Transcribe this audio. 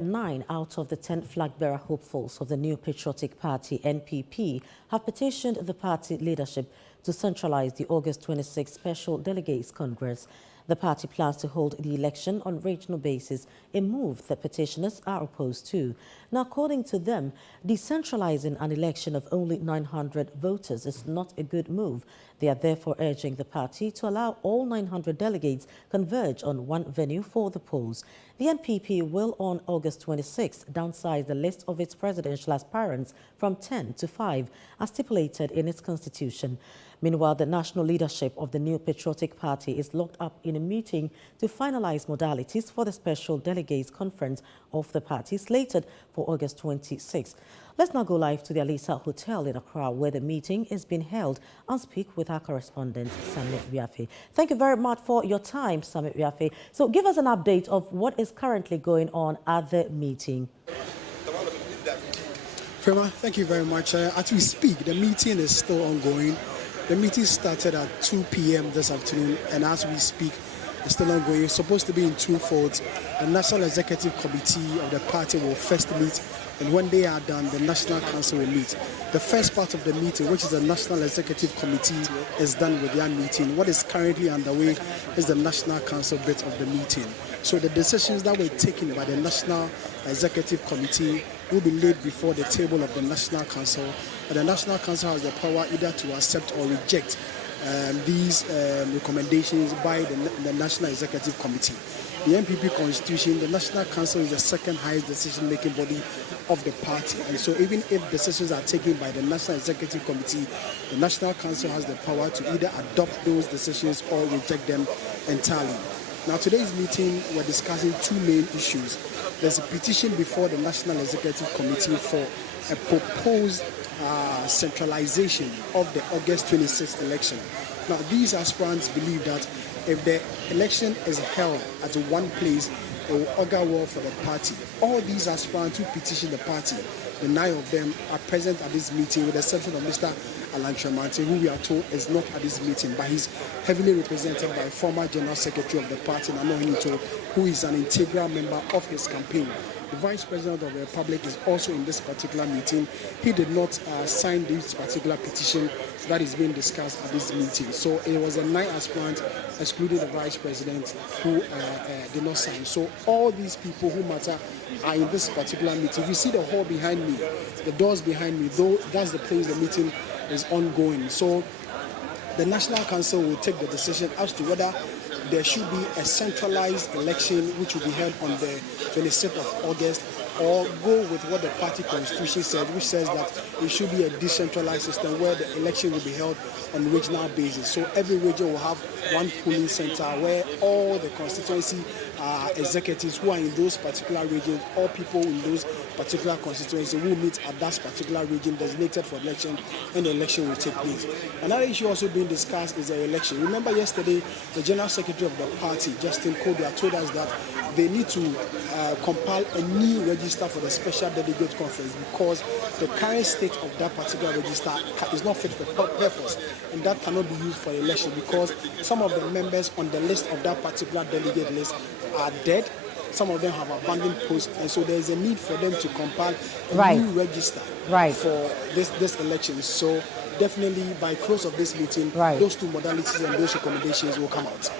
9 out of the 10 flag-bearer hopefuls of the new patriotic party, NPP, have petitioned the party leadership to centralize the August 26 Special Delegates Congress. The party plans to hold the election on regional basis, a move that petitioners are opposed to. Now, according to them, decentralizing an election of only 900 voters is not a good move. They are therefore urging the party to allow all 900 delegates converge on one venue for the polls. The NPP will, on August 26, downsize the list of its presidential aspirants from 10 to 5, as stipulated in its constitution. Meanwhile, the national leadership of the new patriotic party is locked up in a meeting to finalize modalities for the special delegates conference of the party slated for August 26. Let's now go live to the Alisa Hotel in Accra, where the meeting is being held, and speak with our correspondent, Samit Wiafe. Thank you very much for your time, Samit Wiafe. So give us an update of what is currently going on at the meeting. Prima, thank you very much. As we speak, the meeting is still ongoing. The meeting started at 2 p.m. this afternoon, and as we speak, it's still ongoing. It's supposed to be in two folds. The National Executive Committee of the party will first meet, and when they are done, the National Council will meet. The first part of the meeting, which is the National Executive Committee, is done with their meeting. What is currently underway is the National Council bit of the meeting. So the decisions that were taken by the National Executive Committee will be laid before the table of the National Council, and the National Council has the power either to accept or reject these recommendations by the National Executive Committee. The NPP Constitution, the National Council is the second highest decision-making body of the party, and so even if decisions are taken by the National Executive Committee, the National Council has the power to either adopt those decisions or reject them entirely. Now, today's meeting, we're discussing two main issues. There's a petition before the National Executive Committee for a proposed centralization of the August 26th election. Now, these aspirants believe that if the election is held at one place, it will augur well for the party. All these aspirants who petition the party, the 9 of them, are present at this meeting, with the exception of Mr. Alan Tremante, who we are told is not at this meeting, but he's heavily represented by former General Secretary of the party, Nano Hinito, who is an integral member of his campaign. The Vice President of the Republic is also in this particular meeting. He did not sign this particular petition that is being discussed at this meeting. So it was a 9 aspirants, excluding the Vice President, who did not sign. So all these people who matter are in this particular meeting. You see the hall behind me, the doors behind me, though that's the place the meeting is ongoing. So the National Council will take the decision as to whether there should be a centralized election which will be held on the 26th of August, or go with what the party constitution says, which says that it should be a decentralized system where the election will be held on a regional basis. So every region will have one polling center where all the constituency executives who are in those particular regions, all people in those particular constituencies will meet at that particular region designated for election, and the election will take place. Another issue also being discussed is the election. Remember yesterday, the General Secretary of the party, Justin Kodia, told us that they need to compile a new register for the special delegate conference, because the current state of that particular register is not fit for purpose, and that cannot be used for election because some of the members on the list of that particular delegate list are dead. Some of them have abandoned posts, and so there is a need for them to compile a new register for this election. So definitely by close of this meeting, those two modalities and those recommendations will come out.